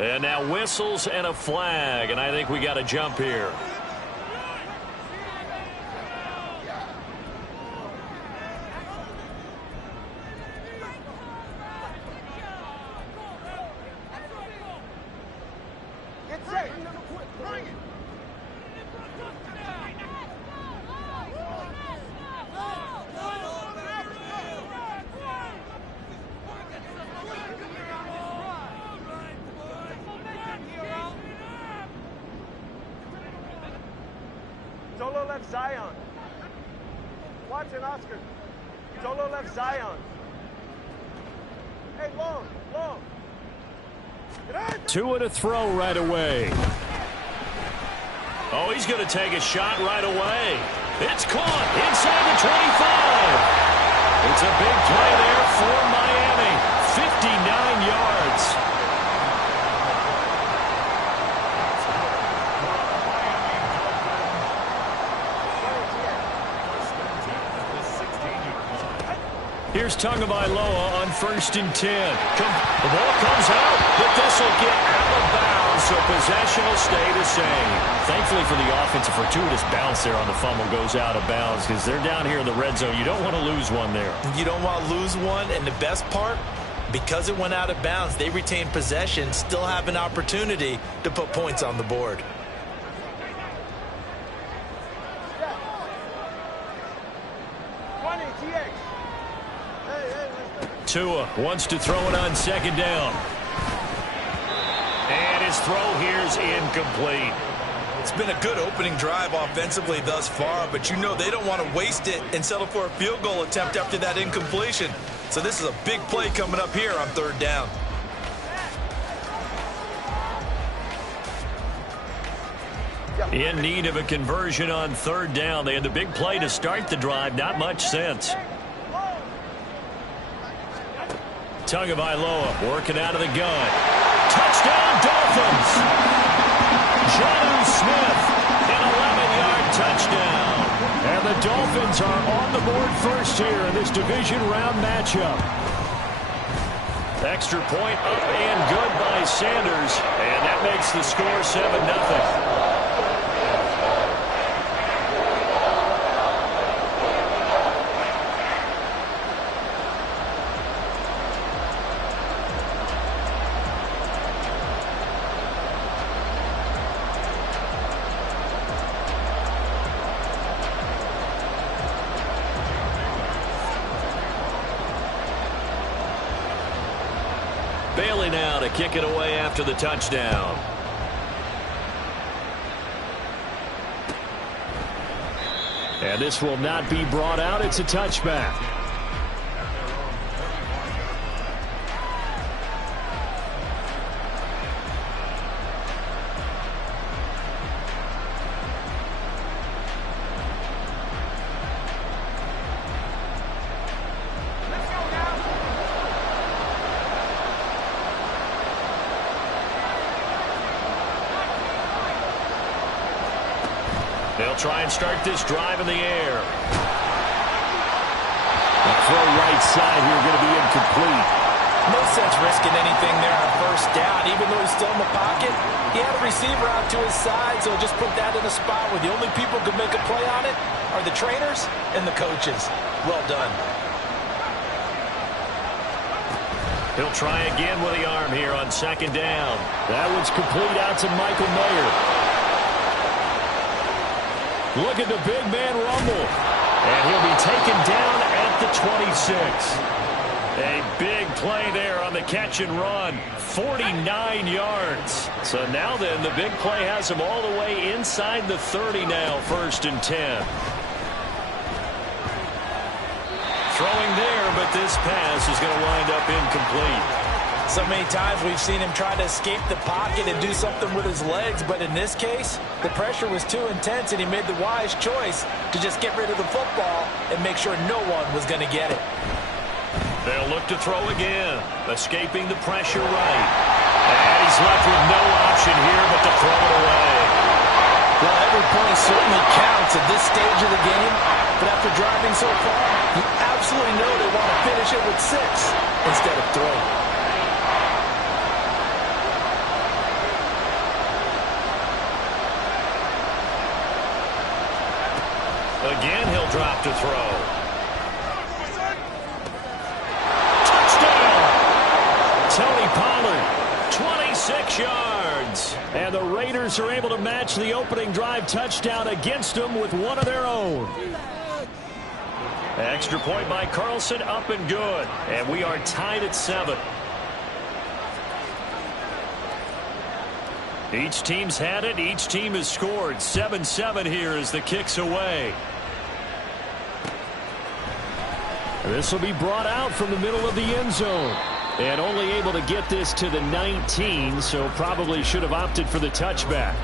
And now whistles and a flag, and I think we got a jump here. Solo left Zion. Watson, Oscar. Solo left Zion. Hey, long. Tua to throw right away. Oh, he's going to take a shot right away. It's caught inside the 25. It's a big play there for Miami. 59 yards. Here's Tagovailoa on 1st and 10. The ball comes out, but this will get out of bounds, so possession will stay the same. Thankfully for the offense, a fortuitous bounce there on the fumble goes out of bounds because they're down here in the red zone. You don't want to lose one there. You don't want to lose one, and the best part, because it went out of bounds, they retain possession, still have an opportunity to put points on the board. Tua wants to throw it on 2nd down. And his throw here's incomplete. It's been a good opening drive offensively thus far, but you know they don't want to waste it and settle for a field goal attempt after that incompletion. So this is a big play coming up here on 3rd down. In need of a conversion on 3rd down. They had the big play to start the drive. Not much sense. Tagovailoa working out of the gun. Touchdown, Dolphins! Jonnu Smith, an 11-yard touchdown. And the Dolphins are on the board first here in this division round matchup. Extra point up and good by Sanders. And that makes the score 7-0. Bailey now to kick it away after the touchdown. And this will not be brought out. It's a touchback. They'll try and start this drive in the air. The throw right side here going to be incomplete. No sense risking anything there on 1st down. Even though he's still in the pocket, he had a receiver out to his side, so just put that in a spot where the only people who can make a play on it are the trainers and the coaches. Well done. He'll try again with the arm here on 2nd down. That one's complete out to Michael Mayer. Look at the big man rumble. And he'll be taken down at the 26. A big play there on the catch and run. 49 yards. So now then, the big play has him all the way inside the 30 now, 1st and 10. Throwing there, but this pass is going to wind up incomplete. So many times we've seen him try to escape the pocket and do something with his legs, but in this case, the pressure was too intense and he made the wise choice to just get rid of the football and make sure no one was going to get it. They'll look to throw again, escaping the pressure right. And he's left with no option here but to throw it away. Well, every point certainly counts at this stage of the game, but after driving so far, you absolutely know they want to finish it with 6 instead of 3. Again, he'll drop to throw. Touchdown! Tony Pollard, 26 yards. And the Raiders are able to match the opening drive touchdown against them with one of their own. Extra point by Carlson, up and good. And we are tied at 7. Each team's had it. Each team has scored. 7-7 here as the kick's away. This will be brought out from the middle of the end zone. And only able to get this to the 19, so probably should have opted for the touchback.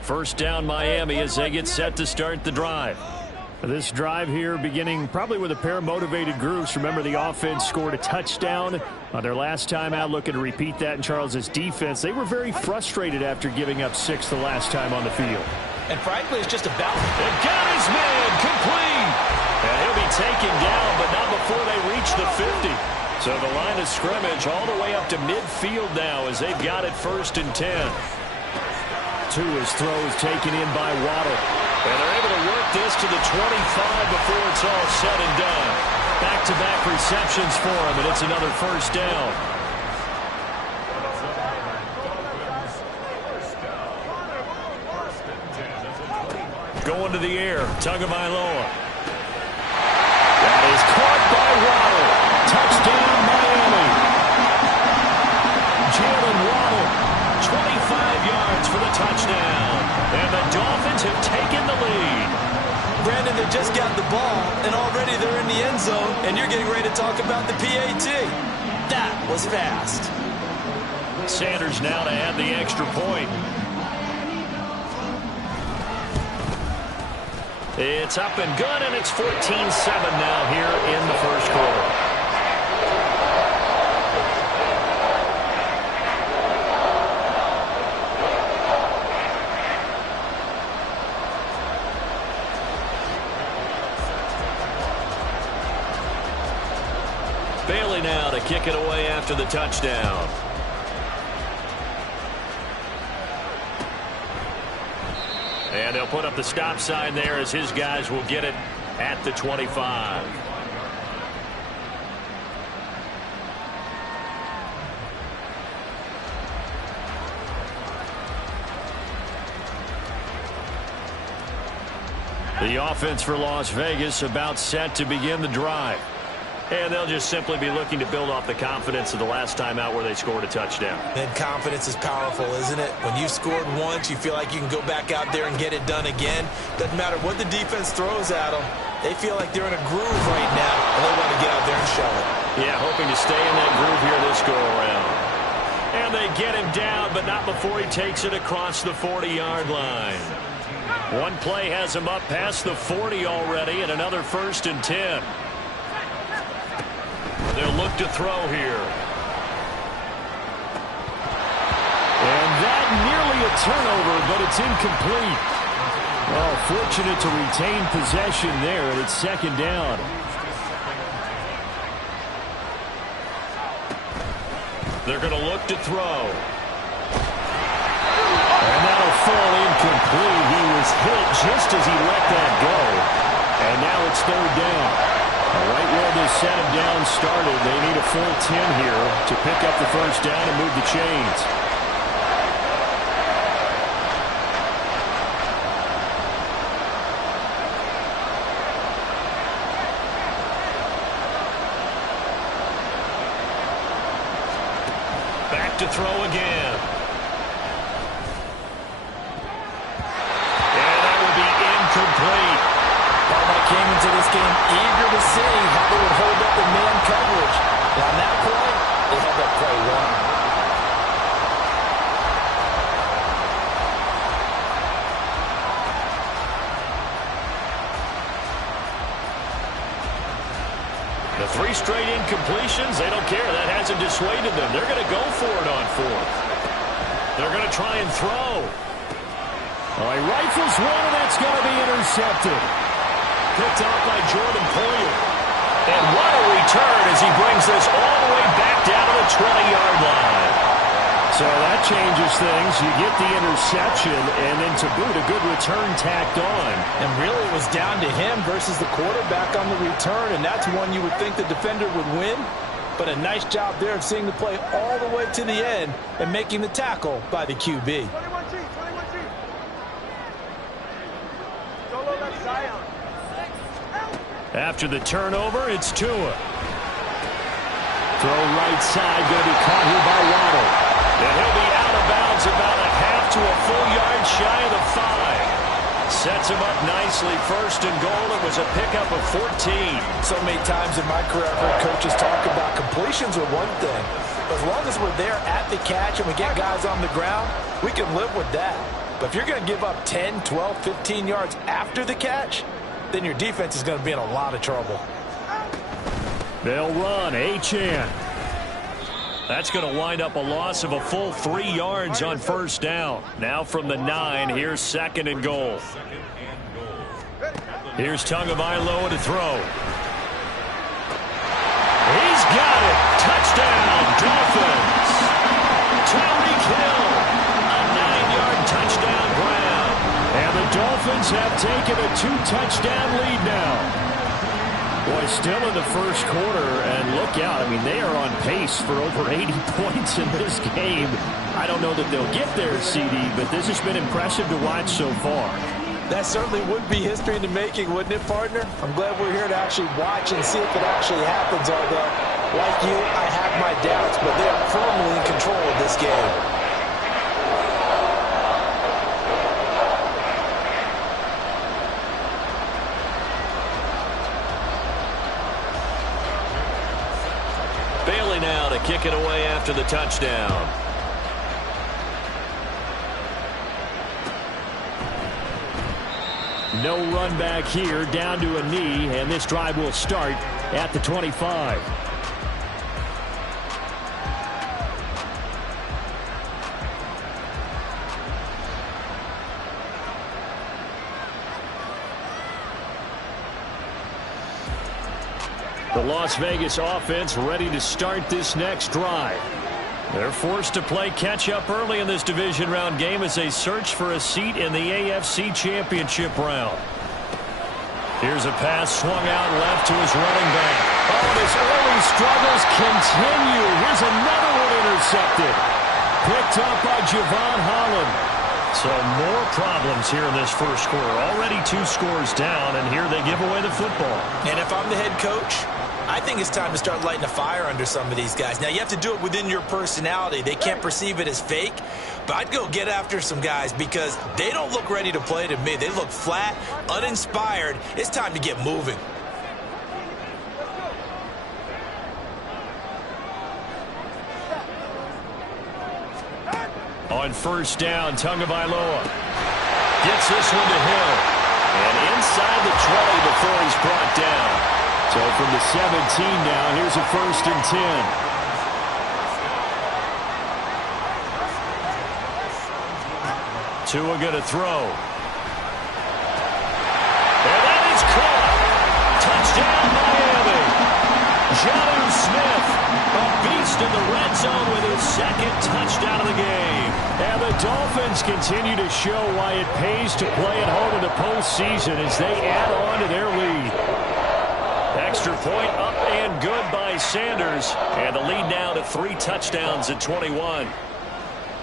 First down Miami as they get set to start the drive. This drive here beginning probably with a pair of motivated groups. Remember, the offense scored a touchdown on their last time out. Looking to repeat that in Charles's defense. They were very frustrated after giving up 6 the last time on the field. And frankly, it's just about... They've got his man complete. And he'll be taken down, but not before they reach the 50. So the line of scrimmage all the way up to midfield now as they've got it 1st and 10. Tua's throw is taken in by Waddle. And they're able to work this to the 25 before it's all said and done. Back-to-back receptions for him, and it's another 1st down. Going to the air, Tagovailoa. That is caught by Waddle. Touchdown, Miami. Jalen Waddle, 25 yards for the touchdown. And the Dolphins have taken the lead. Brandon, they just got the ball, and already they're in the end zone, and you're getting ready to talk about the PAT. That was fast. Sanders now to add the extra point. It's up and good, and it's 14-7 now here in the 1st quarter. Bailey now to kick it away after the touchdown. And they'll put up the stop sign there as his guys will get it at the 25. The offense for Las Vegas about set to begin the drive. And they'll just simply be looking to build off the confidence of the last time out where they scored a touchdown. And confidence is powerful, isn't it? When you've scored once, you feel like you can go back out there and get it done again. Doesn't matter what the defense throws at them. They feel like they're in a groove right now, and they want to get out there and show it. Yeah, hoping to stay in that groove here this go-around. And they get him down, but not before he takes it across the 40-yard line. One play has him up past the 40 already, and another 1st and 10. They'll look to throw here. And that nearly a turnover, but it's incomplete. Oh, fortunate to retain possession there, and it's 2nd down. They're going to look to throw. And that'll fall incomplete. He was hit just as he let that go. And now it's 3rd down. Right where this set him down started, they need a full 10 here to pick up the 1st down and move the chains. Back to throw again. And that will be incomplete. Came into this game eager to see how they would hold up in man coverage. And on that play, they held that play well. The 3 straight incompletions, they don't care. That hasn't dissuaded them. They're going to go for it on 4th. They're going to try and throw. Oh, he rifles one, and that's going to be intercepted. Picked off by Jordan Poyer. And what a return as he brings this all the way back down to the So that changes things. You get the interception, and then to boot, a good return tacked on. And really, it was down to him versus the quarterback on the return, and that's one you would think the defender would win. But a nice job there of seeing the play all the way to the end and making the tackle by the QB. 21G. Solo left Zion. After the turnover, it's Tua. Throw right side, going to be caught here by Waddle. And he'll be out of bounds about a half to a full yard shy of the 5. Sets him up nicely. First and goal. It was a pickup of 14. So many times in my career, I've heard coaches talk about completions are one thing. As long as we're there at the catch and we get guys on the ground, we can live with that. But if you're going to give up 10, 12, 15 yards after the catch, then your defense is going to be in a lot of trouble. They'll run. Achane. That's going to wind up a loss of a full 3 yards on first down. Now from the 9, here's second and goal. Here's Tagovailoa to throw. He's got it. Touchdown, Dolphins. Tyreek Hill, a 9-yard touchdown grab. And the Dolphins have taken a 2-touchdown lead now. Boy, still in the first quarter, and look out. I mean, they are on pace for over 80 points in this game. I don't know that they'll get there, CD, but this has been impressive to watch so far. That certainly would be history in the making, wouldn't it, partner? I'm glad we're here to actually watch and see if it actually happens, although, like you, I have my doubts, but they are firmly in control of this game. Bailey now to kick it away after the touchdown. No run back here, down to a knee, and this drive will start at the 25. The Las Vegas offense ready to start this next drive. They're forced to play catch-up early in this division round game as they search for a seat in the AFC Championship round. Here's a pass swung out left to his running back. Oh, and his early struggles continue. Here's another one intercepted. Picked up by Javon Holland. So more problems here in this first quarter. Already 2 scores down, and here they give away the football. And if I'm the head coach, I think it's time to start lighting a fire under some of these guys. Now, you have to do it within your personality. They can't perceive it as fake, but I'd go get after some guys because they don't look ready to play to me. They look flat, uninspired. It's time to get moving. On first down, Tagovailoa gets this one to Hill. And inside the 20 before he's brought down. So from the 17 now, here's a 1st and 10. Tua going to throw. And that is caught. Touchdown, Miami. Jonnu Smith, a beast in the red zone with his 2nd touchdown of the game. And the Dolphins continue to show why it pays to play at home in the postseason as they add on to their lead. Extra point up and good by Sanders. And the lead now to 3 touchdowns at 21.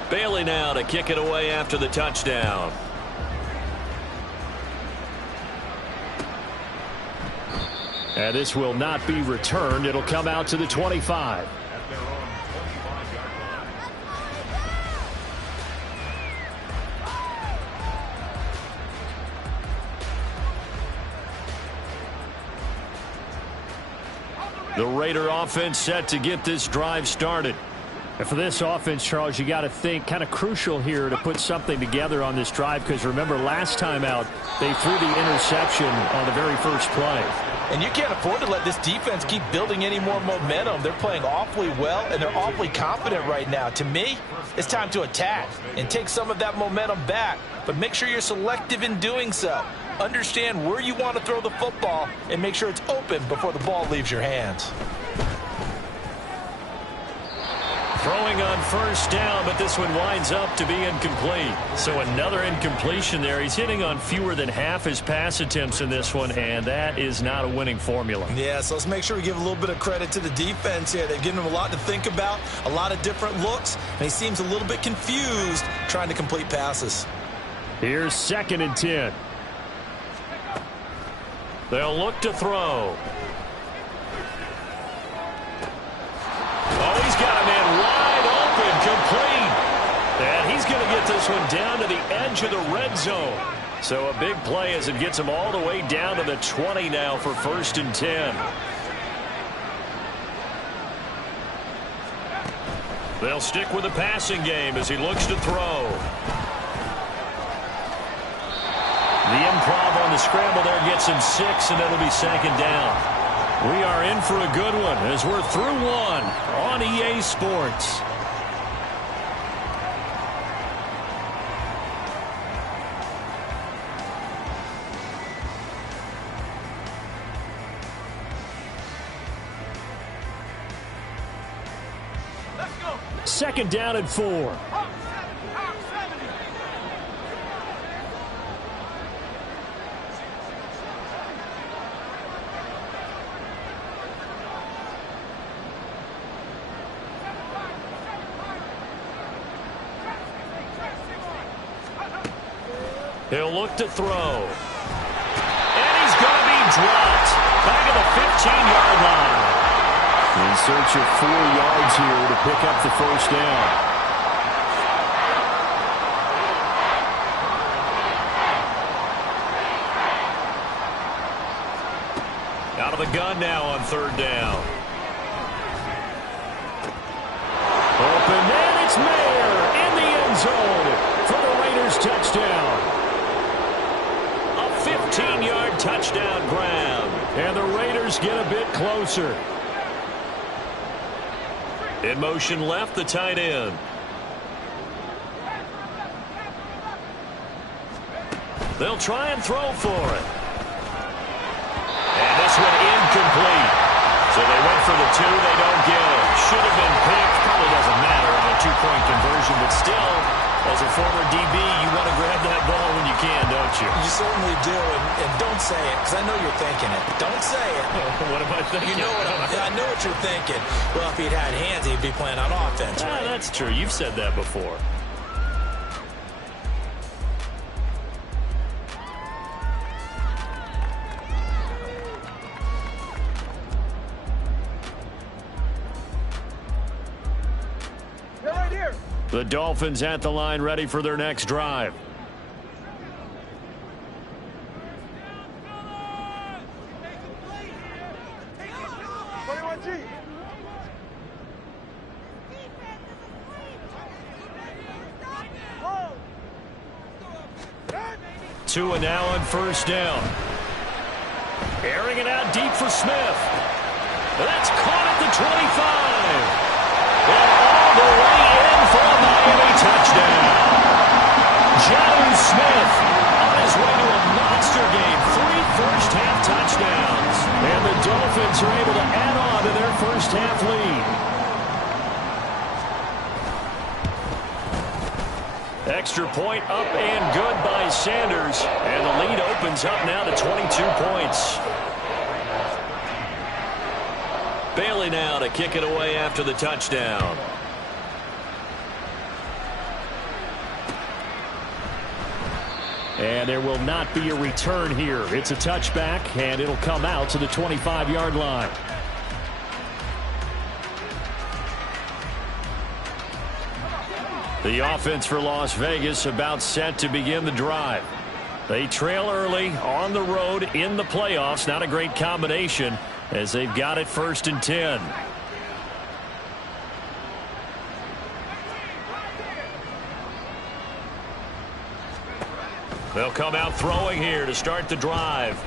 Bailey now to kick it away after the touchdown. And this will not be returned. It'll come out to the 25. The Raider offense set to get this drive started. And for this offense, Charles, you got to think kind of crucial here to put something together on this drive because remember last time out they threw the interception on the very first play. And you can't afford to let this defense keep building any more momentum. They're playing awfully well, and they're awfully confident right now. To me, it's time to attack and take some of that momentum back. But make sure you're selective in doing so. Understand where you want to throw the football and make sure it's open before the ball leaves your hands. Throwing on first down, but this one winds up to be incomplete. So another incompletion there. He's hitting on fewer than half his pass attempts in this one, and that is not a winning formula. Yeah, so let's make sure we give a little bit of credit to the defense here. They've given him a lot to think about, a lot of different looks, and he seems a little bit confused trying to complete passes. Here's 2nd and 10. They'll look to throw. Oh, he's got a man wide open, complete. And he's going to get this one down to the edge of the red zone. So a big play as it gets him all the way down to the 20 now for 1st and 10. They'll stick with the passing game as he looks to throw. The improv on the scramble there gets him 6, and it'll be 2nd down. We are in for a good one as we're through one on EA Sports. Let's go. 2nd down and 4. He'll look to throw. And he's going to be dropped. Back at the 15-yard line. In search of 4 yards here to pick up the 1st down. Out of the gun now on 3rd down. Open, and it's Mayer in the end zone for the Raiders touchdown. 15-yard touchdown grab. And the Raiders get a bit closer. In motion left, the tight end. They'll try and throw for it. And this one incomplete. So they went for the 2. They don't get it. Should have been picked. Probably doesn't matter on a 2-point conversion, but still, as a former DB, you want to grab that ball when you can, don't you? You certainly do, and don't say it, because I know you're thinking it. Don't say it. What am I thinking? You know I know what you're thinking. Well, if he'd had hands, he'd be playing on offense, right? That's true. You've said that before. They're right here. The Dolphins at the line, ready for their next drive. Tua now on 1st down. Airing it out deep for Smith. That's caught at the 25. And all the way in for a Miami touchdown. Jonnu Smith on his way to a monster game. 3 first-half touchdowns. And the Dolphins are able to add on to their first-half lead. Extra point up and good by Sanders. And the lead opens up now to 22 points. Bailey now to kick it away after the touchdown. And there will not be a return here. It's a touchback, and it'll come out to the 25-yard line. The offense for Las Vegas about set to begin the drive. They trail early on the road in the playoffs. Not a great combination as they've got it 1st and 10. They'll come out throwing here to start the drive.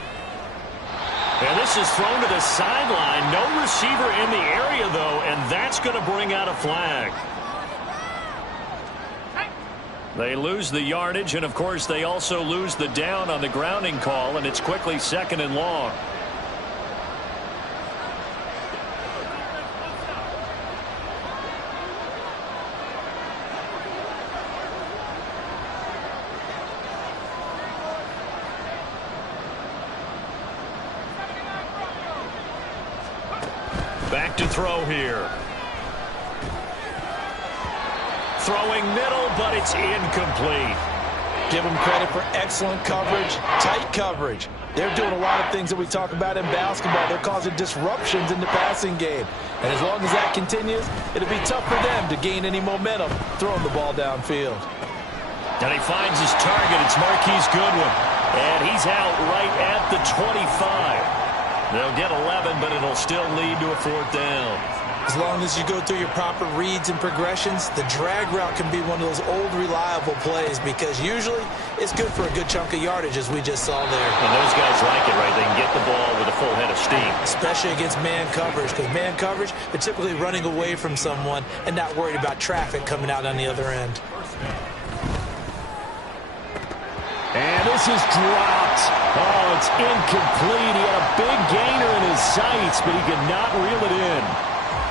And this is thrown to the sideline. No receiver in the area, though, and that's going to bring out a flag. They lose the yardage, and, of course, they also lose the down on the grounding call, and it's quickly 2nd and long. to throw here. Throwing middle, but it's incomplete. Give them credit for excellent coverage, tight coverage. They're doing a lot of things that we talk about in basketball. They're causing disruptions in the passing game. And as long as that continues, it'll be tough for them to gain any momentum throwing the ball downfield. And he finds his target. It's Marquise Goodwin. And he's out right at the 25. They'll get 11, but it'll still lead to a 4th down. As long as you go through your proper reads and progressions, the drag route can be one of those old reliable plays because usually it's good for a good chunk of yardage, as we just saw there. And those guys like it, right? They can get the ball with a full head of steam. Especially against man coverage, because man coverage, they're typically running away from someone and not worried about traffic coming out on the other end. And this is dropped. Oh, it's incomplete. He had a big gainer in his sights, but he could not reel it in.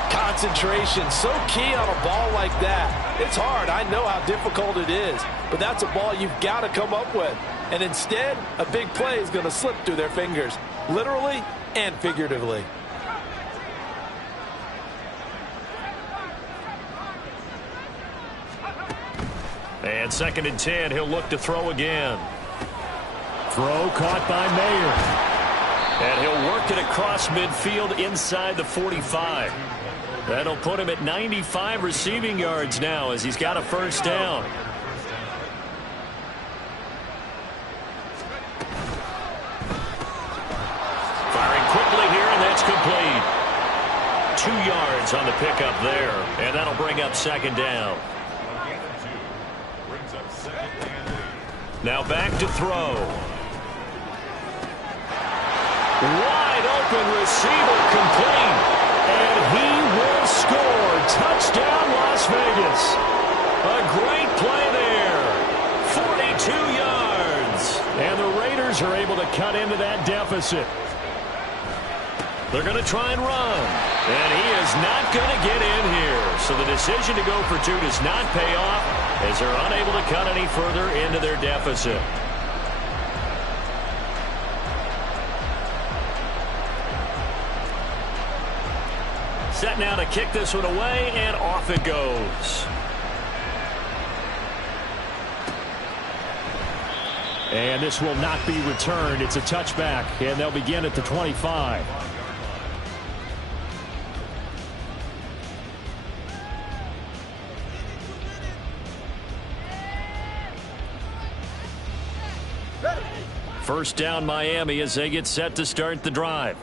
Concentration, so key on a ball like that. It's hard. I know how difficult it is, but that's a ball you've got to come up with. And instead, a big play is going to slip through their fingers, literally and figuratively. And 2nd and 10, he'll look to throw again. Throw caught by Mayer. And he'll work it across midfield inside the 45. That'll put him at 95 receiving yards now as he's got a 1st down. Firing quickly here, and that's complete. 2 yards on the pickup there, and that'll bring up 2nd down. Now back to throw. Wide open receiver, complete. And he will score. Touchdown, Las Vegas. A great play there. 42 yards. And the Raiders are able to cut into that deficit. They're going to try and run. And he is not going to get in here. So the decision to go for 2 does not pay off as they're unable to cut any further into their deficit. Set now to kick this one away, and off it goes. And this will not be returned. It's a touchback, and they'll begin at the 25. First down, Miami, as they get set to start the drive.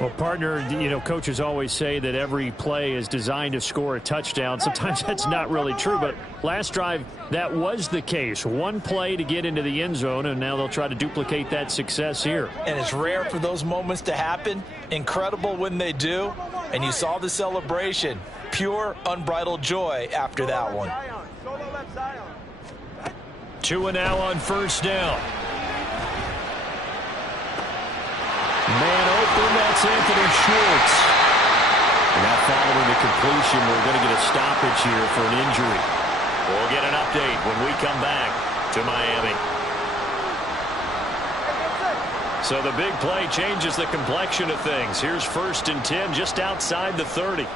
Well, partner, you know, coaches always say that every play is designed to score a touchdown. Sometimes that's not really true, but last drive, that was the case. One play to get into the end zone, and now they'll try to duplicate that success here. And it's rare for those moments to happen. Incredible when they do. And you saw the celebration. Pure, unbridled joy after that one. Tua now on 1st down. Man open, that's Anthony Schwartz. And now following the completion, we're going to get a stoppage here for an injury. We'll get an update when we come back to Miami. So the big play changes the complexion of things. Here's 1st and 10 just outside the 30.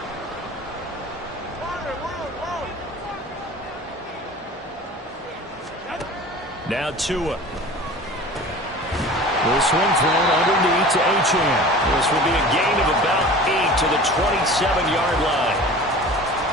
Now Tua. This one thrown underneath to Achane. This will be a gain of about 8 to the 27-yard line.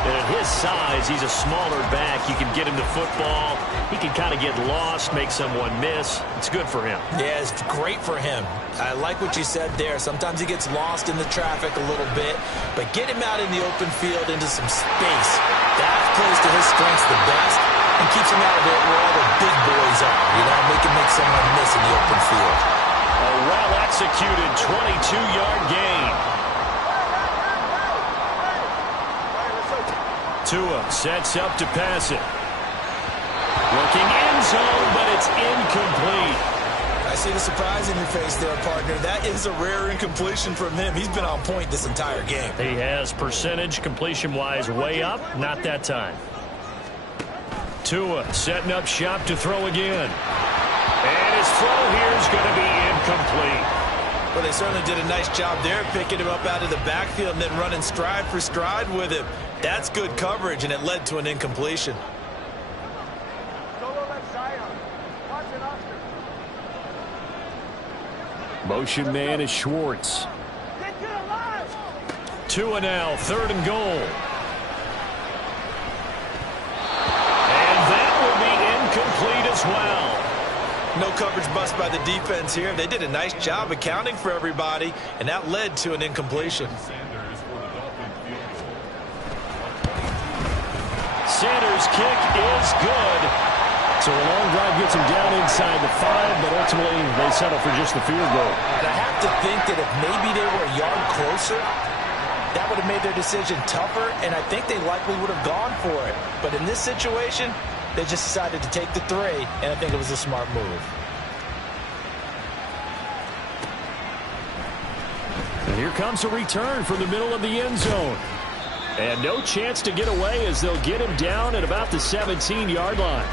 And at his size, he's a smaller back. You can get him the football. He can kind of get lost, make someone miss. It's good for him. Yeah, it's great for him. I like what you said there. Sometimes he gets lost in the traffic a little bit. But get him out in the open field into some space. That plays to his strengths the best and keeps him out of it where all the big boys are. You know, make someone miss in the open field. A well-executed 22-yard gain. Tua sets up to pass it. Looking end zone, but it's incomplete. I see the surprise in your face there, partner. That is a rare incompletion from him. He's been on point this entire game. He has percentage completion-wise way up. Not that time. Tua setting up shop to throw again. And his throw here is going to be incomplete. Well, they certainly did a nice job there, picking him up out of the backfield and then running stride for stride with him. That's good coverage, and it led to an incompletion. Motion man is Schwartz. 2 and now, 3rd and goal. And that will be incomplete as well. No coverage bust by the defense here. They did a nice job accounting for everybody, and that led to an incompletion. Sanders' kick is good. So a long drive gets him down inside the 5, but ultimately they settle for just the field goal. And I have to think that if maybe they were a yard closer, that would have made their decision tougher, and I think they likely would have gone for it. But in this situation, they just decided to take the 3, and I think it was a smart move. And here comes a return from the middle of the end zone. And no chance to get away as they'll get him down at about the 17-yard line.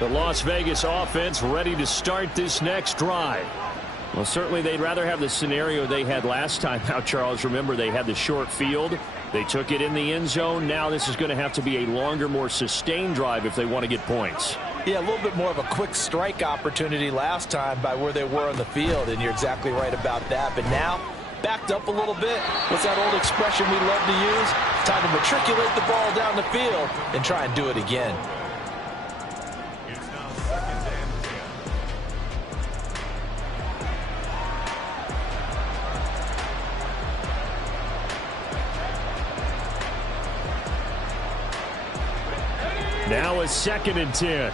The Las Vegas offense ready to start this next drive. Well, certainly they'd rather have the scenario they had last time out, Charles. Remember, they had the short field. They took it in the end zone. Now this is going to have to be a longer, more sustained drive if they want to get points. Yeah, a little bit more of a quick strike opportunity last time by where they were on the field, and you're exactly right about that. But now, backed up a little bit. What's that old expression we love to use? Time to matriculate the ball down the field and try and do it again. Now a 2nd and 10.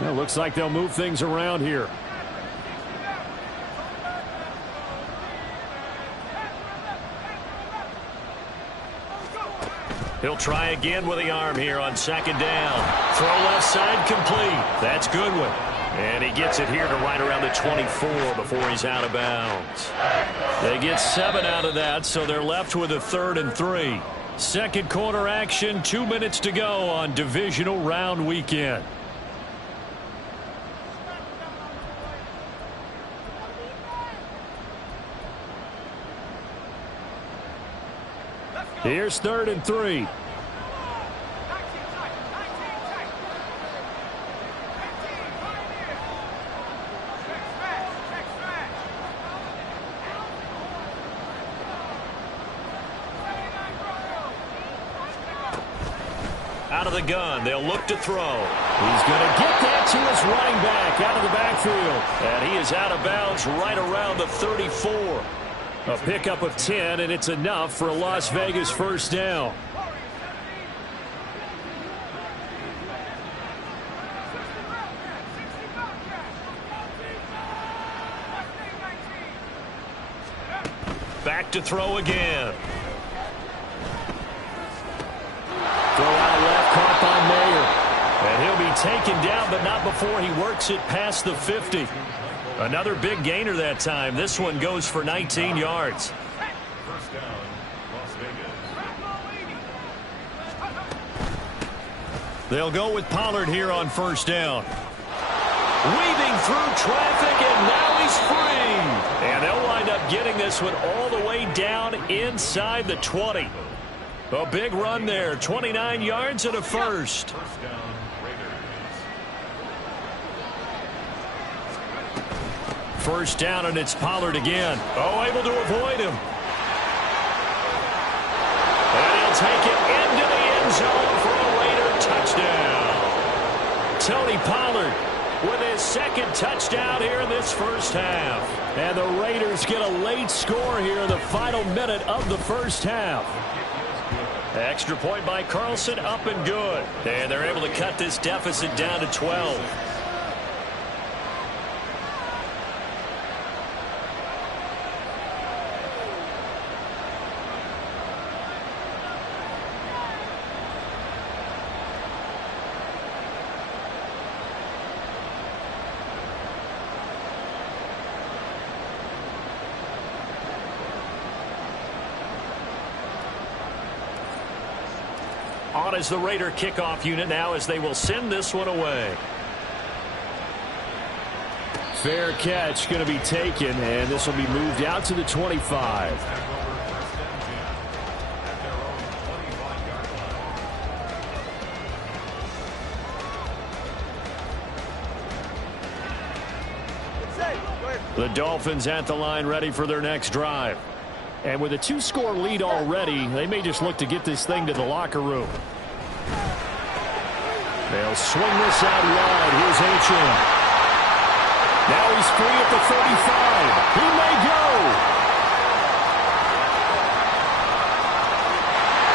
Well, looks like they'll move things around here. He'll try again with the arm here on 2nd down. Throw left side complete. That's Goodwin. And he gets it here to right around the 24 before he's out of bounds. They get 7 out of that, so they're left with a 3rd and 3. Second quarter action, 2 minutes to go on divisional round weekend. Here's 3rd and 3. Out of the gun, they'll look to throw. He's going to get that to his running back out of the backfield. And he is out of bounds right around the 34. A pickup of 10, and it's enough for a Las Vegas first down. Back to throw again. Throw out left, caught by Mayer. And he'll be taken down, but not before he works it past the 50. Another big gainer that time. This one goes for 19 yards. First down, Las Vegas. They'll go with Pollard here on first down. Weaving through traffic, and now he's free. And they'll wind up getting this one all the way down inside the 20. A big run there, 29 yards and a first. First down, Raiders. First down, and it's Pollard again. Oh, able to avoid him. And he'll take it into the end zone for a Raider touchdown. Tony Pollard with his 2nd touchdown here in this first half. And the Raiders get a late score here in the final minute of the first half. Extra point by Carlson, up and good. And they're able to cut this deficit down to 12. On as the Raider kickoff unit now as they will send this one away. Fair catch going to be taken, and this will be moved out to the 25. The Dolphins at the line ready for their next drive. And with a 2-score lead already, they may just look to get this thing to the locker room. They'll swing this out wide. Here's Achane. Now he's free at the 35. He may go.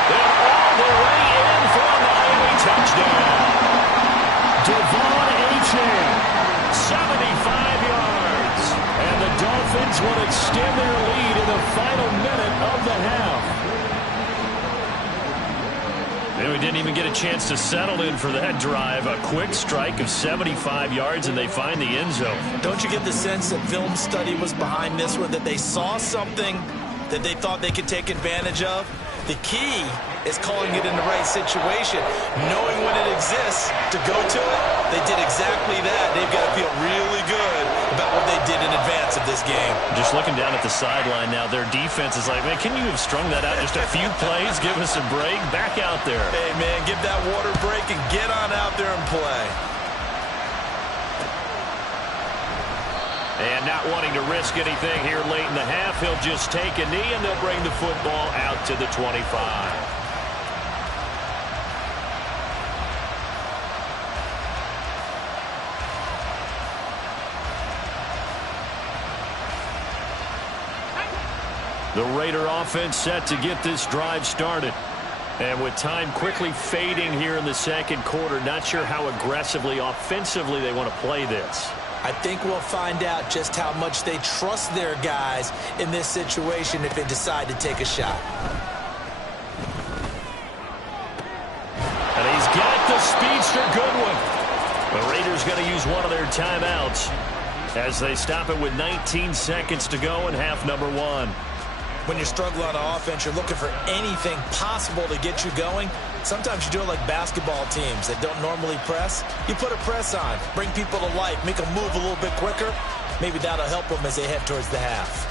They're all the way in for a Miami touchdown. Devon Achane, 75 yards. And the Dolphins will extend their lead in the final minute of the half. And we didn't even get a chance to settle in for that drive. A quick strike of 75 yards, and they find the end zone. Don't you get the sense that film study was behind this one, that they saw something that they thought they could take advantage of? The key is calling it in the right situation, knowing when it exists to go to it. They did exactly that. They've got to feel really good about what they did in advance of this game. Just looking down at the sideline now, their defense is like, man, can you have strung that out just a few plays? Give us a break. Back out there. Hey, man, give that water break and get on out there and play. And not wanting to risk anything here late in the half, he'll just take a knee, and they'll bring the football out to the 25. The Raider offense set to get this drive started. And with time quickly fading here in the second quarter, not sure how aggressively, offensively they want to play this. I think we'll find out just how much they trust their guys in this situation if they decide to take a shot. And he's got the speedster Goodwin. The Raiders going to use one of their timeouts as they stop it with 19 seconds to go in half number one. When you're struggling on offense, you're looking for anything possible to get you going. Sometimes you do it like basketball teams that don't normally press. You put a press on, bring people to life, make them move a little bit quicker. Maybe that'll help them as they head towards the half.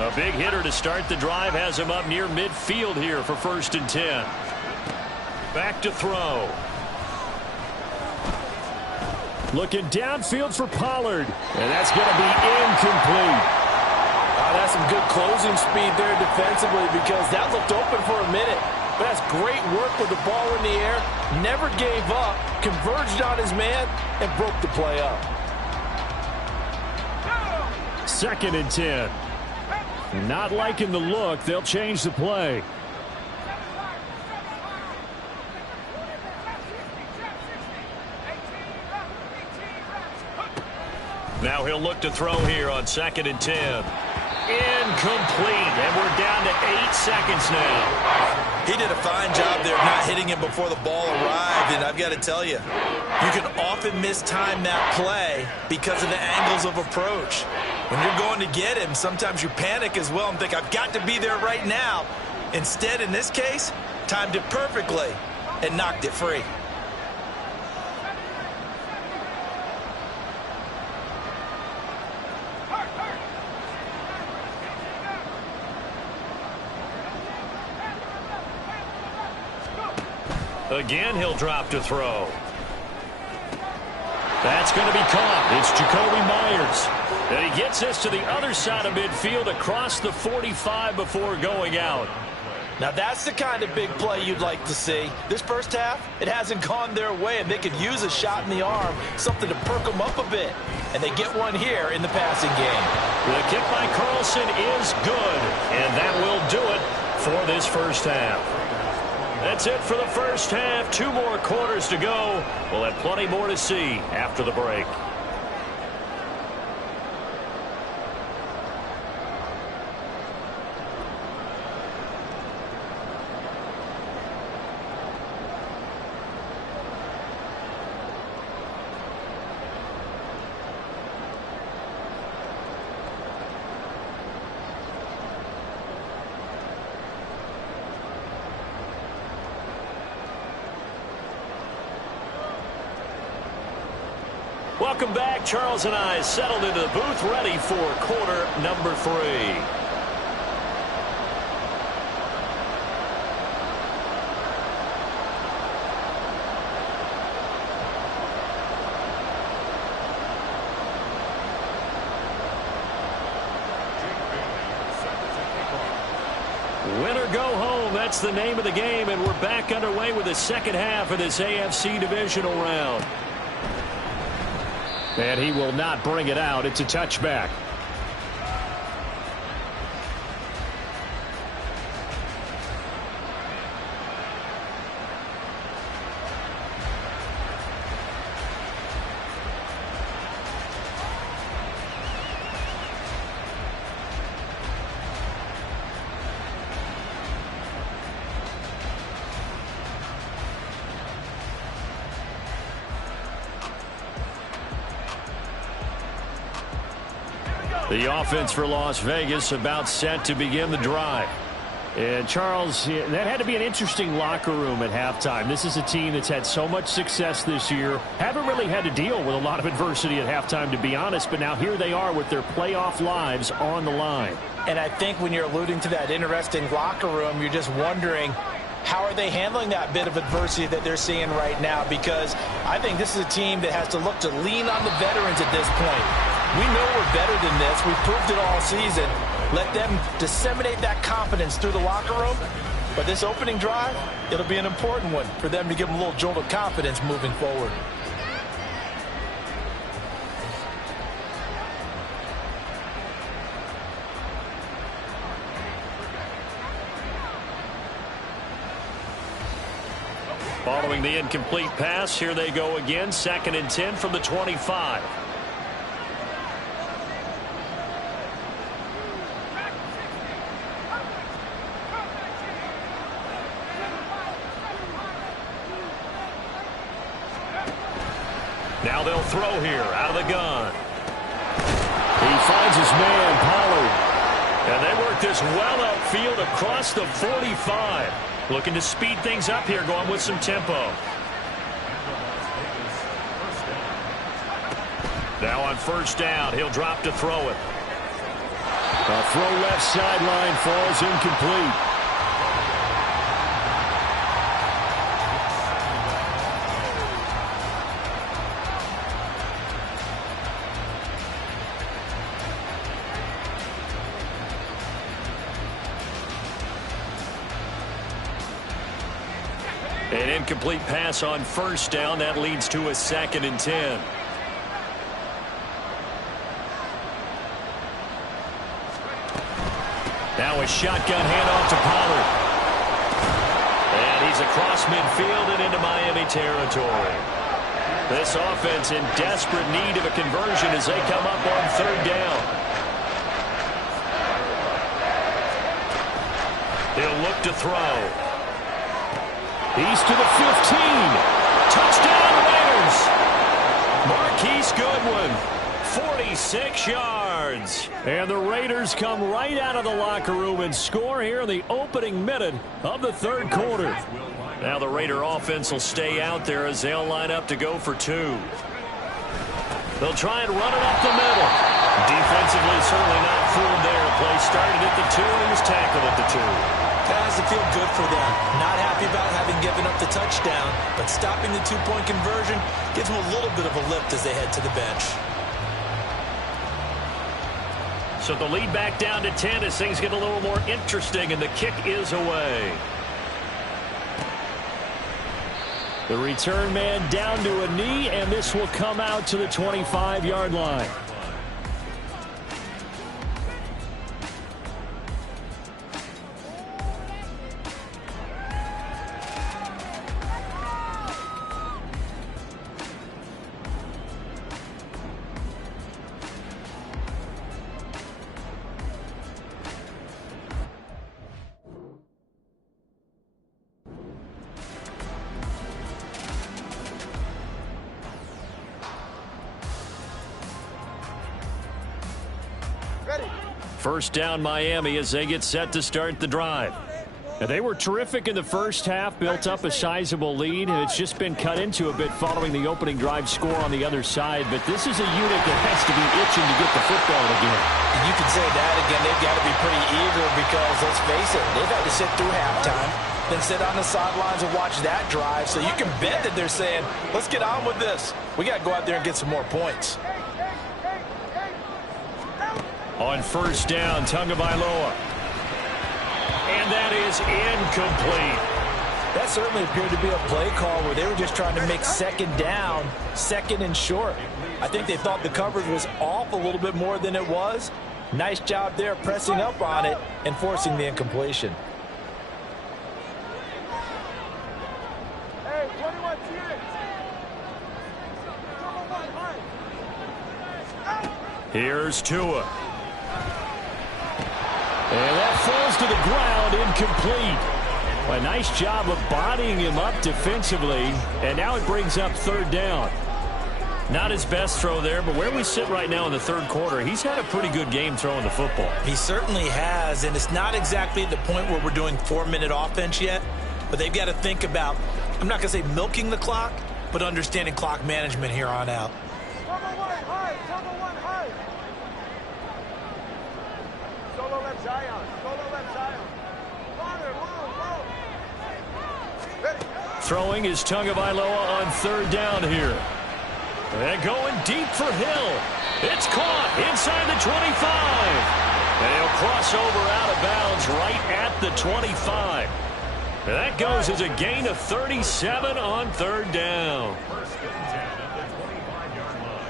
A big hitter to start the drive has him up near midfield here for 1st and 10. Back to throw. Looking downfield for Pollard. And that's going to be incomplete. That's some good closing speed there defensively because that looked open for a minute. But that's great work with the ball in the air. Never gave up, converged on his man, and broke the play up. 2nd and 10. Not liking the look. They'll change the play. Now he'll look to throw here on 2nd and 10. Incomplete, and we're down to 8 seconds now. He did a fine job there of not hitting him before the ball arrived, and I've got to tell you, you can often mistime that play because of the angles of approach. When you're going to get him, sometimes you panic as well and think, I've got to be there right now. Instead, in this case, timed it perfectly and knocked it free. Again, he'll drop to throw. That's going to be caught. It's Jacoby Myers. And he gets this to the other side of midfield across the 45 before going out. Now, that's the kind of big play you'd like to see. This first half, it hasn't gone their way, and they could use a shot in the arm, something to perk them up a bit. And they get one here in the passing game. The kick by Carlson is good, and that will do it for this first half. That's it for the first half. 2 more quarters to go. We'll have plenty more to see after the break. Welcome back. Charles and I settled into the booth, ready for quarter number 3. Win or go home, that's the name of the game, and we're back underway with the second half of this AFC divisional round. And he will not bring it out. It's a touchback. The offense for Las Vegas about set to begin the drive. And Charles, that had to be an interesting locker room at halftime. This is a team that's had so much success this year. Haven't really had to deal with a lot of adversity at halftime, to be honest. But now here they are with their playoff lives on the line. And I think when you're alluding to that interesting locker room, you're just wondering, how are they handling that bit of adversity that they're seeing right now? Because I think this is a team that has to look to lean on the veterans at this point. We know we're better than this. We've proved it all season. Let them disseminate that confidence through the locker room. But this opening drive, it'll be an important one for them to give them a little jolt of confidence moving forward. Following the incomplete pass, here they go again. 2nd and 10 from the 25. Now they'll throw here out of the gun. He finds his man, Pollard. And they work this well upfield across the 45. Looking to speed things up here, going with some tempo. Now on first down, he'll drop to throw it. A throw left sideline falls incomplete. An incomplete pass on first down. That leads to a 2nd and 10. Now a shotgun handoff to Pollard. And he's across midfield and into Miami territory. This offense in desperate need of a conversion as they come up on 3rd down. He'll look to throw. He's to the 15. Touchdown Raiders. Marquise Goodwin, 46 yards. And the Raiders come right out of the locker room and score here in the opening minute of the 3rd quarter. Now the Raider offense will stay out there as they'll line up to go for 2. They'll try and run it up the middle. Defensively, certainly not fooled there. Play started at the 2 and was tackled at the 2. That has to feel good for them. Not happy about having given up the touchdown, but stopping the 2-point conversion gives them a little bit of a lift as they head to the bench. So the lead back down to 10 as things get a little more interesting, and the kick is away. The return man down to a knee, and this will come out to the 25-yard line. First down Miami as they get set to start the drive. They were terrific in the first half, built up a sizable lead. It's just been cut into a bit following the opening drive score on the other side. But this is a unit that has to be itching to get the football again. You can say that again. They've got to be pretty eager because, let's face it, they've had to sit through halftime, then sit on the sidelines and watch that drive. So you can bet that they're saying, let's get on with this. We got to go out there and get some more points. On first down, Tagovailoa. And that is incomplete. That certainly appeared to be a play call where they were just trying to make second down, second and short. I think they thought the coverage was off a little bit more than it was. Nice job there pressing up on it and forcing the incompletion. Hey, 21 Here's Tua. And that falls to the ground, incomplete. A nice job of bodying him up defensively, and now it brings up third down. Not his best throw there, but where we sit right now in the third quarter, he's had a pretty good game throwing the football. He certainly has, and it's not exactly at the point where we're doing 4-minute offense yet, but they've got to think about, I'm not going to say milking the clock, but understanding clock management here on out. Solo left Zion. Solo left Zion. Throwing is Tagovailoa on third down here. And going deep for Hill. It's caught inside the 25. And he'll cross over out of bounds right at the 25. And that goes as a gain of 37 on third down. First and 10 at the 25-yard line.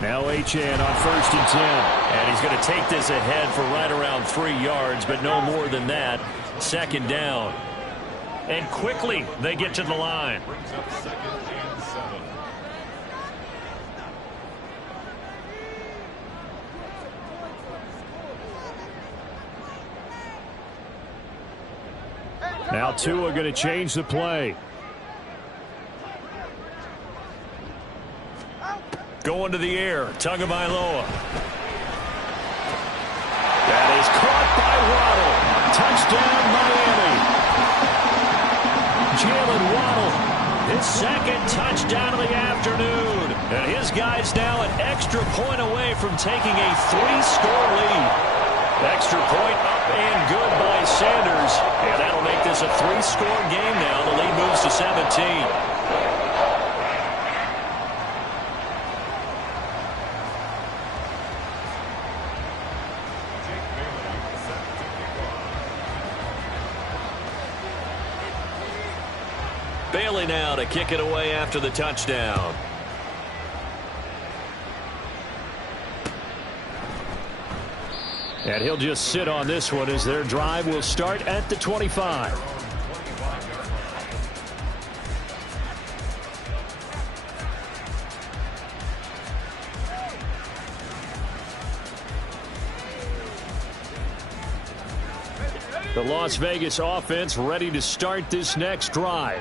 Now Achane on first and 10. And he's going to take this ahead for right around 3 yards, but no more than that. Second down. And quickly they get to the line. Brings up second and 7. Now Tua going to change the play. Going to the air, Tagovailoa. That is caught by Waddle. Touchdown, Miami. Jalen Waddle, his second touchdown of the afternoon. And his guy's now an extra point away from taking a 3-score lead. Extra point up and good by Sanders. And that'll make this a 3-score game now. The lead moves to 17. Bailey now to kick it away after the touchdown. And he'll just sit on this one as their drive will start at the 25. The Las Vegas offense ready to start this next drive.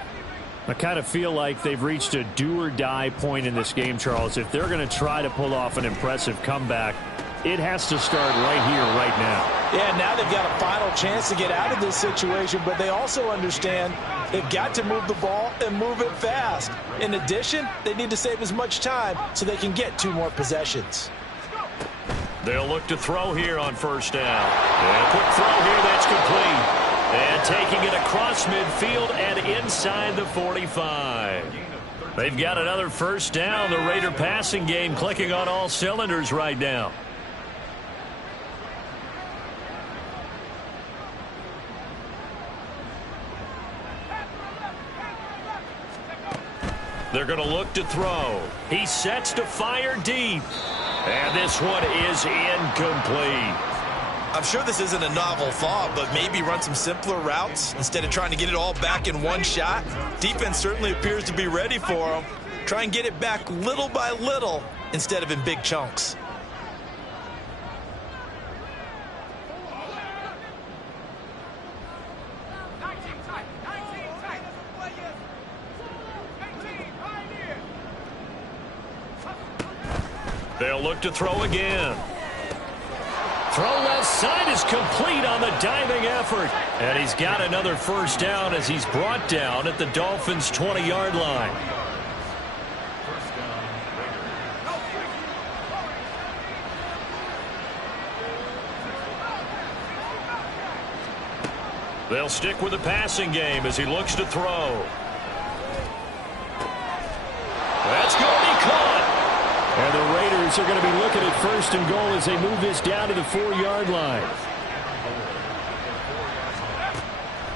I kind of feel like they've reached a do-or-die point in this game, Charles. If they're going to try to pull off an impressive comeback, it has to start right here, right now. Yeah, now they've got a final chance to get out of this situation, but they also understand they've got to move the ball and move it fast. In addition, they need to save as much time so they can get 2 more possessions. They'll look to throw here on first down. And a quick throw here that's complete. And taking it across midfield and inside the 45. They've got another first down. The Raider passing game clicking on all cylinders right now. They're going to look to throw. He sets to fire deep. And this one is incomplete. I'm sure this isn't a novel thought, but maybe run some simpler routes instead of trying to get it all back in one shot. Defense certainly appears to be ready for them. Try and get it back little by little instead of in big chunks. They'll look to throw again. Throw left side is complete on the diving effort. And he's got another first down as he's brought down at the Dolphins' 20-yard line. They'll stick with the passing game as he looks to throw. That's going to be caught. And the Raiders are going to be looking at first and goal as they move this down to the 4-yard line.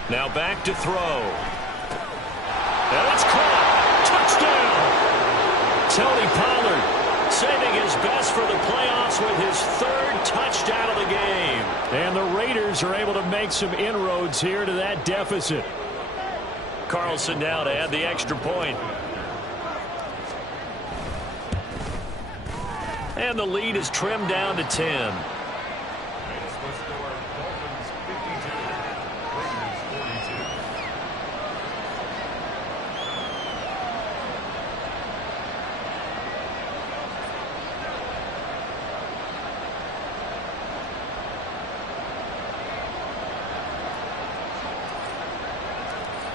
Now back to throw. And it's caught. Touchdown. Tony Pollard saving his best for the playoffs with his 3rd touchdown of the game. And the Raiders are able to make some inroads here to that deficit. Carlson now to add the extra point. And the lead is trimmed down to 10.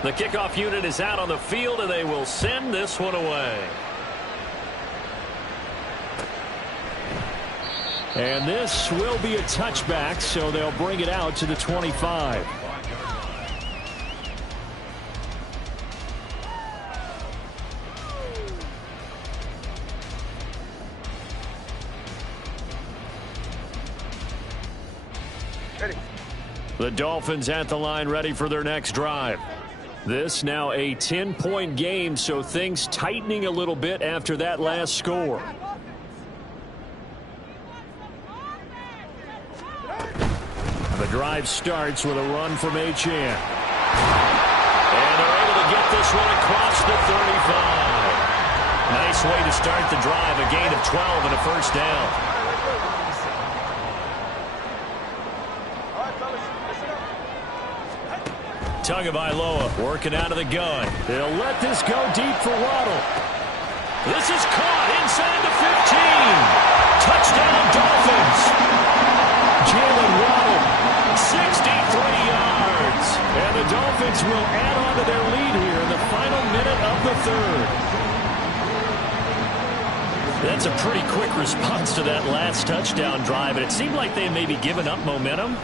The kickoff unit is out on the field, and they will send this one away. And this will be a touchback, so they'll bring it out to the 25. The Dolphins at the line ready for their next drive. This now a 10-point game, so things tightening a little bit after that last score. The drive starts with a run from Achane. And they're able to get this one across the 35. Nice way to start the drive, a gain of 12 and a first down. Tagovailoa working out of the gun. They'll let this go deep for Waddle. This is caught inside the 15. Touchdown Dolphins. Jalen Waddle, 63 yards. And the Dolphins will add on to their lead here in the final minute of the 3rd. That's a pretty quick response to that last touchdown drive, and it seemed like they may be giving up momentum.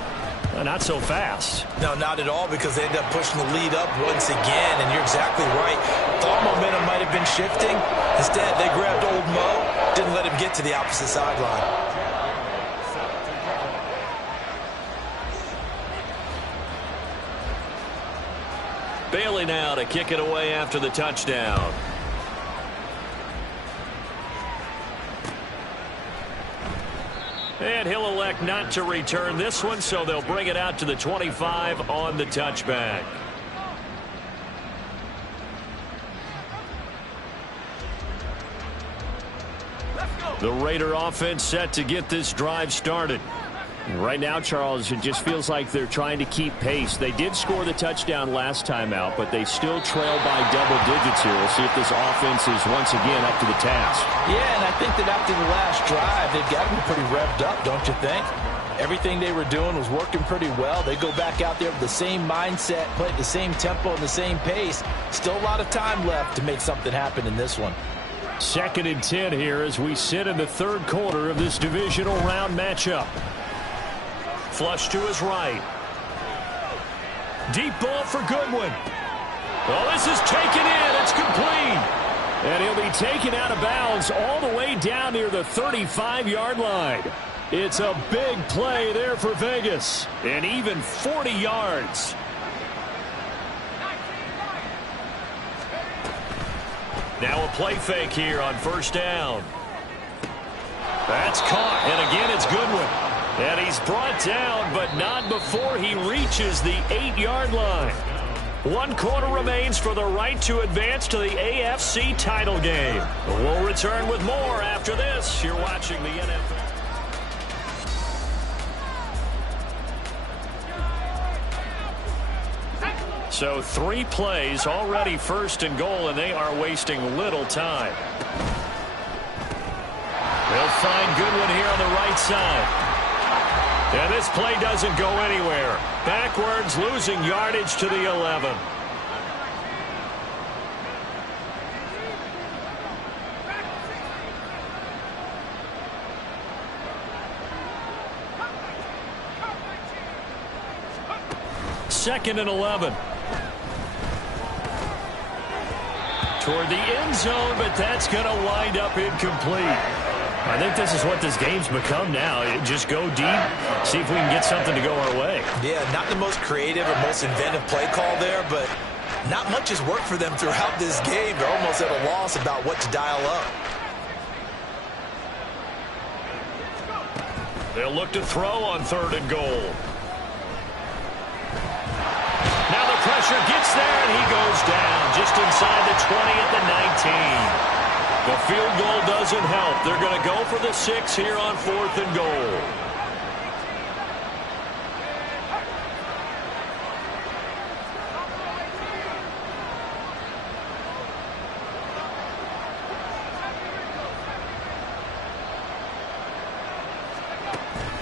Not so fast. No, not at all, because they end up pushing the lead up once again, and you're exactly right. Thought momentum might have been shifting. Instead, they grabbed old Mo, didn't let him get to the opposite sideline. Bailey now to kick it away after the touchdown. And he'll elect not to return this one, so they'll bring it out to the 25 on the touchback. The Raider offense set to get this drive started. Right now, Charles, it just feels like they're trying to keep pace. They did score the touchdown last time out, but they still trail by double digits here. We'll see if this offense is once again up to the task. Yeah, and I think that after the last drive, they've got to be pretty revved up, don't you think? Everything they were doing was working pretty well. They go back out there with the same mindset, play at the same tempo and the same pace. Still a lot of time left to make something happen in this one. 2nd and 10 here as we sit in the 3rd quarter of this divisional round matchup. Flush to his right. Deep ball for Goodwin. Well, this is taken in. It's complete. And he'll be taken out of bounds all the way down near the 35-yard line. It's a big play there for Vegas. And even 40 yards. Now a play fake here on first down. That's caught. And again, it's Goodwin. And he's brought down, but not before he reaches the 8-yard line. 1 quarter remains for the right to advance to the AFC title game. We'll return with more after this. You're watching the NFL. So 3 plays already 1st and goal, and they are wasting little time. They'll find Goodwin here on the right side. And this play doesn't go anywhere. Backwards, losing yardage to the 11. Second and 11. Toward the end zone, but that's going to wind up incomplete. I think this is what this game's become now. Just go deep, see if we can get something to go our way. Yeah, not the most creative or most inventive play call there, but not much has worked for them throughout this game. They're almost at a loss about what to dial up. They'll look to throw on 3rd and goal. Now the pressure gets there, and he goes down just inside the 20 at the 19. The field goal doesn't help. They're going to go for the 6 here on 4th and goal.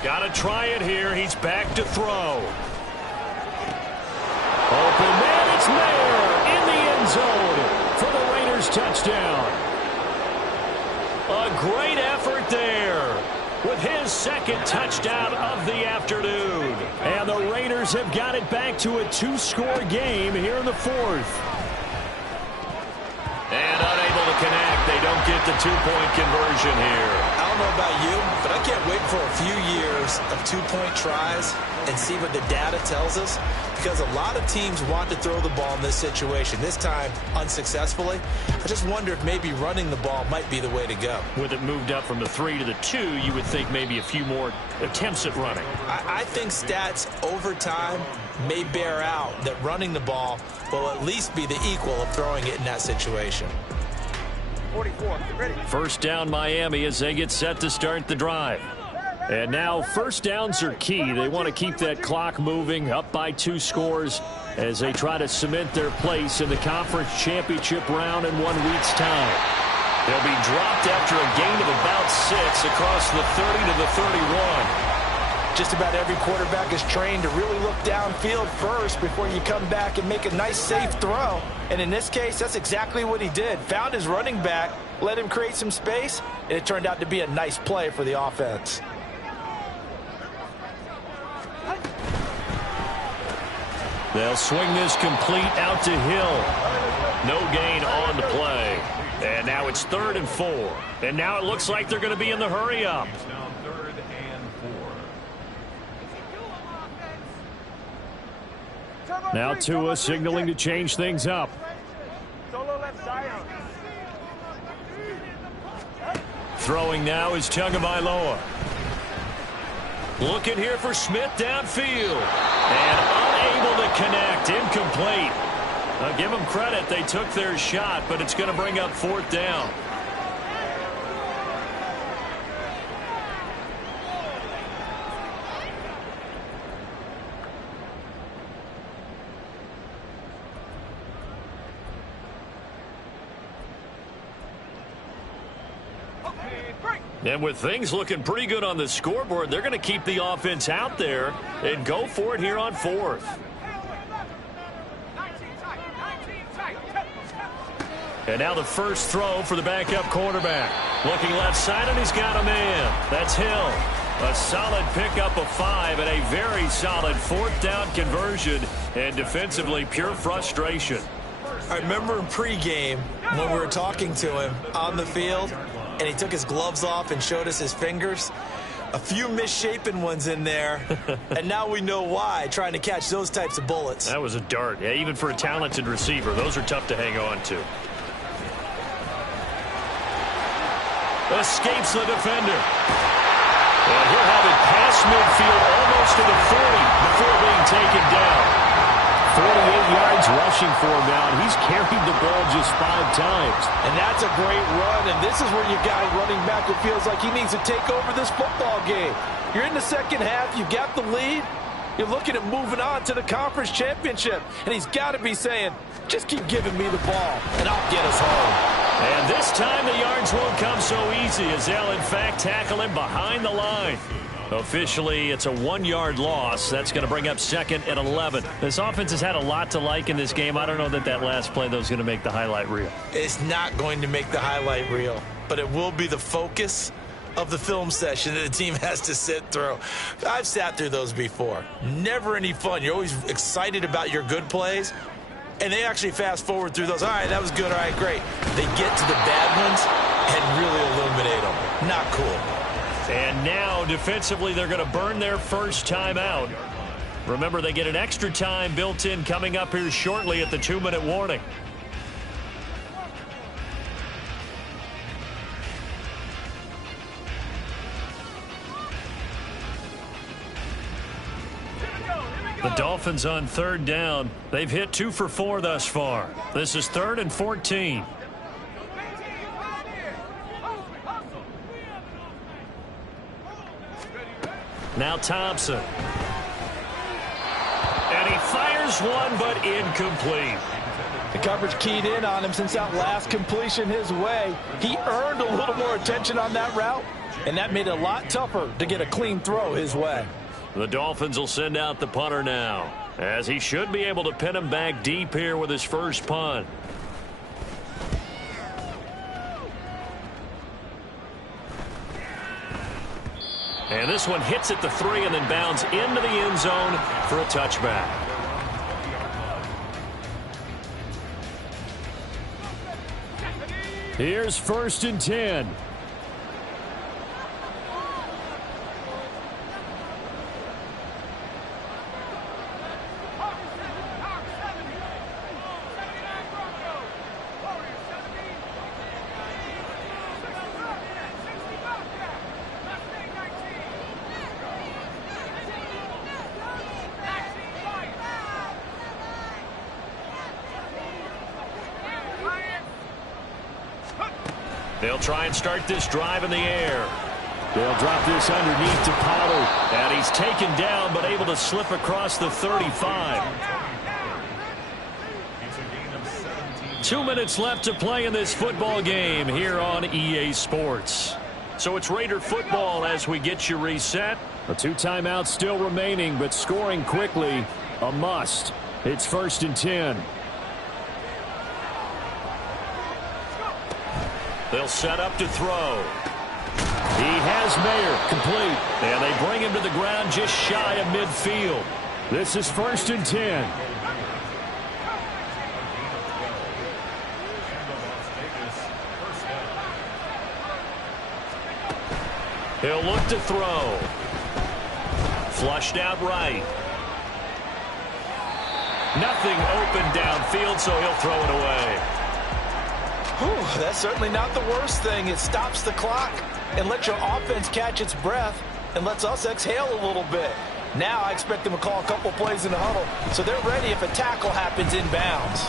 Got to try it here. He's back to throw. Open man, it's there in the end zone for the Raiders touchdown. A great effort there with his 2nd touchdown of the afternoon. And the Raiders have got it back to a 2-score game here in the 4th. And unable to connect. They don't get the 2-point conversion here. I don't know about you, but I can't wait for a few years of 2-point tries and see what the data tells us, because a lot of teams want to throw the ball in this situation. This time, unsuccessfully. I just wonder if maybe running the ball might be the way to go. With it moved up from the 3 to the 2, you would think maybe a few more attempts at running. I think stats over time may bear out that running the ball will at least be the equal of throwing it in that situation. 44, get ready. First down Miami as they get set to start the drive. And now first downs are key. They want to keep that clock moving, up by 2 scores as they try to cement their place in the conference championship round in 1 week's time. They'll be dropped after a gain of about 6 across the 30 to the 31. Just about every quarterback is trained to really look downfield first before you come back and make a nice, safe throw. And in this case, that's exactly what he did. Found his running back, let him create some space, and it turned out to be a nice play for the offense. They'll swing this complete out to Hill. No gain on the play. And now it's 3rd and 4. And now it looks like they're going to be in the hurry up. It's now 3rd and 4. Now Tua signaling to change things up. Solo left side. Throwing now is Tagovailoa. Looking here for Smith downfield. And unable to connect. Incomplete. I'll give them credit. They took their shot, but it's going to bring up 4th down. And with things looking pretty good on the scoreboard, they're going to keep the offense out there and go for it here on 4th. And now the first throw for the backup quarterback. Looking left side, and he's got a man. That's Hill. A solid pickup of 5 and a very solid 4th down conversion. And defensively, pure frustration. I remember in pregame when we were talking to him on the field, and he took his gloves off and showed us his fingers. A few misshapen ones in there, and now we know why, trying to catch those types of bullets. That was a dart. Yeah, even for a talented receiver, those are tough to hang on to. Escapes the defender. And he'll have it past midfield almost to the 40 before being taken down. 48 yards rushing for him now, and he's carried the ball just 5 times. And that's a great run, and this is where you got a running back who feels like he needs to take over this football game. You're in the second half, you got the lead, you're looking at moving on to the conference championship, and he's got to be saying, just keep giving me the ball, and I'll get us home. And this time the yards won't come so easy as they'll, in fact, tackle him behind the line. Officially, it's a 1-yard loss. That's going to bring up 2nd and 11. This offense has had a lot to like in this game. I don't know that last play, though, is going to make the highlight reel. It's not going to make the highlight reel, but it will be the focus of the film session that the team has to sit through. I've sat through those before. Never any fun. You're always excited about your good plays, and they actually fast forward through those. All right, that was good. All right, great. They get to the bad ones and really illuminate them. Not cool. And now, defensively, they're going to burn their first time out. Remember, they get an extra time built in coming up here shortly at the 2-minute warning. The Dolphins on 3rd down. They've hit 2 for 4 thus far. This is 3rd and 14. Now Thompson. And he fires one, but incomplete. The coverage keyed in on him since that last completion his way. He earned a little more attention on that route, and that made it a lot tougher to get a clean throw his way. The Dolphins will send out the punter now, as he should be able to pin him back deep here with his first punt. And this one hits at the 3 and then bounds into the end zone for a touchback. Here's 1st and 10. They'll try and start this drive in the air. They'll drop this underneath to Pollard. And he's taken down, but able to slip across the 35. 2 minutes left to play in this football game here on EA Sports. So it's Raider football as we get you reset. A 2 timeouts still remaining, but scoring quickly, a must. It's 1st and 10. They'll set up to throw. He has Mayer complete. And they bring him to the ground just shy of midfield. This is 1st and 10. He'll look to throw. Flushed out right. Nothing open downfield, so he'll throw it away. Whew, that's certainly not the worst thing. It stops the clock and lets your offense catch its breath and lets us exhale a little bit. Now I expect them to call a couple plays in the huddle so they're ready if a tackle happens inbounds.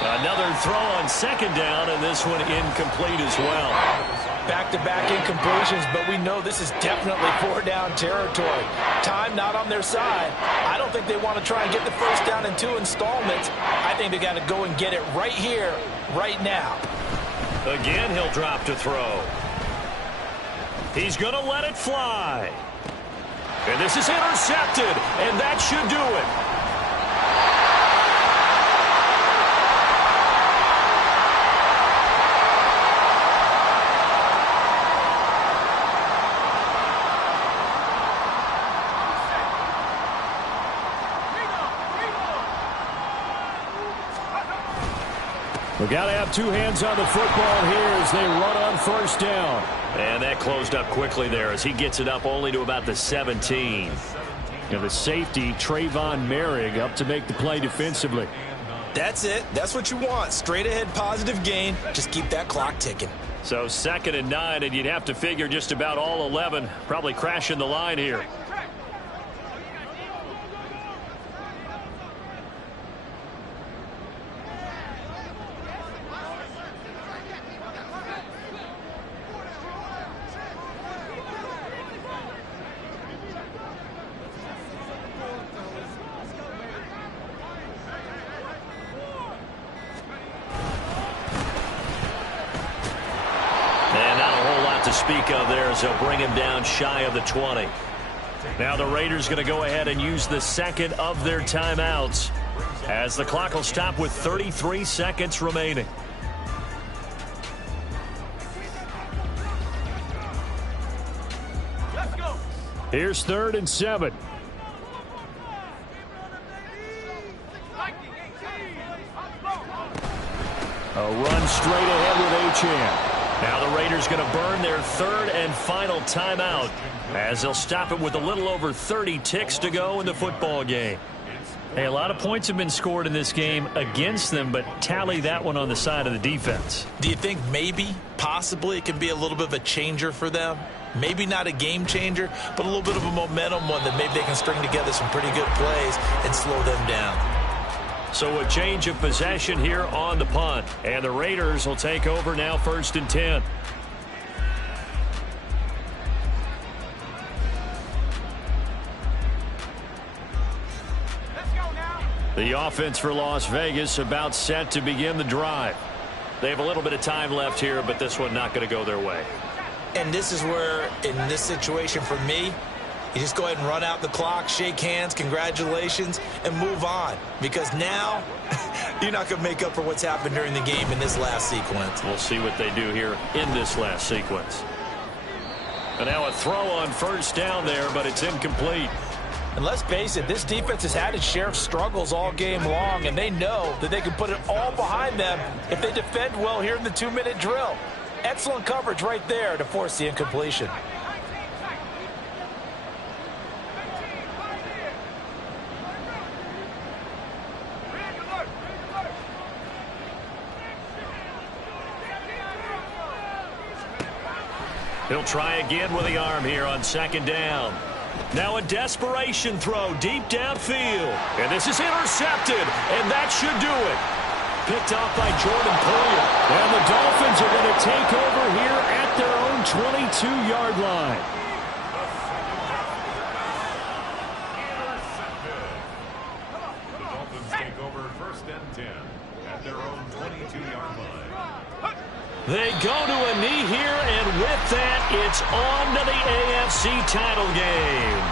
Another throw on 2nd down, and this one incomplete as well. Back-to-back incompletions, but we know this is definitely 4-down territory. Time not on their side. I don't think they want to try and get the first down in 2 installments. I think they got to go and get it right here, right now. Again, he'll drop to throw. He's going to let it fly. And this is intercepted, and that should do it. We've got to have 2 hands on the football here as they run on 1st down. And that closed up quickly there as he gets it up only to about the 17. And the safety, Trayvon Merrick, up to make the play defensively. That's it. That's what you want. Straight ahead positive gain. Just keep that clock ticking. So 2nd and 9, and you'd have to figure just about all 11 probably crashing the line here. speak of there as they'll bring him down shy of the 20. Now the Raiders going to go ahead and use the second of their timeouts as the clock will stop with 33 seconds remaining. Here's 3rd and 7. A run straight ahead with Achane. Now the Raiders going to burn their 3rd and final timeout as they'll stop it with a little over 30 ticks to go in the football game. Hey, a lot of points have been scored in this game against them, but tally that one on the side of the defense. Do you think maybe, possibly, it can be a little bit of a changer for them? Maybe not a game changer, but a little bit of a momentum one that maybe they can string together some pretty good plays and slow them down. So a change of possession here on the punt. And the Raiders will take over now 1st and 10. The offense for Las Vegas about set to begin the drive. They have a little bit of time left here, but this one not going to go their way. And this is where, in this situation for me, you just go ahead and run out the clock, shake hands, congratulations, and move on. Because now, you're not going to make up for what's happened during the game in this last sequence. We'll see what they do here in this last sequence. And now a throw on 1st down there, but it's incomplete. And let's face it, this defense has had its share of struggles all game long, and they know that they can put it all behind them if they defend well here in the 2-minute drill. Excellent coverage right there to force the incompletion. He'll try again with the arm here on 2nd down. Now a desperation throw deep downfield. And this is intercepted, and that should do it. Picked off by Jordan Poyer. And the Dolphins are going to take over here at their own 22-yard line. The Dolphins take over 1st and 10 at their own 22-yard line. They go to a knee here, and with that, it's on to the AFC title game.